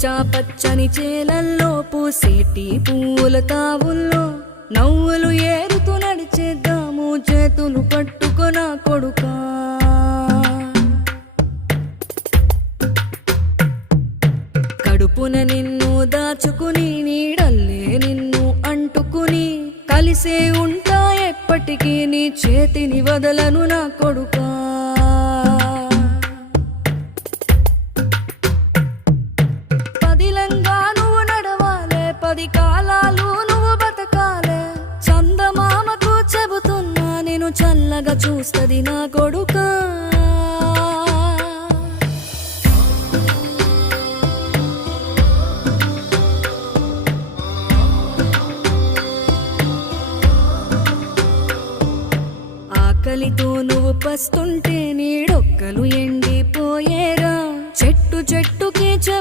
పచ్చా పచ్చని చేలల్లో పూసేటి పూల తావుల్లో నవ్వులు ఏరుతూ నడిచేద్దాము చేతులు పట్టుకొన కొడుకా. కడుపున నిన్ను దాచుకుని నీడల్లే నిన్ను అంటుకుని కలిసే ఉంటా ఎప్పటికీ నీ చేతిని వదలను నా కొడుకా. పదిలంగా నువ్వు నడవాలే, 10 కాలాలు నువ్వు బతకాలే. చందమామకు చెబుతున్నా నేను చల్లగా చూస్తది నా కొడుకా. ఆకలితో నువ్వు పస్తుంటే నీడొక్కలు ఎండిపోయేరా. చెట్టు చెట్టుకి చెబుతా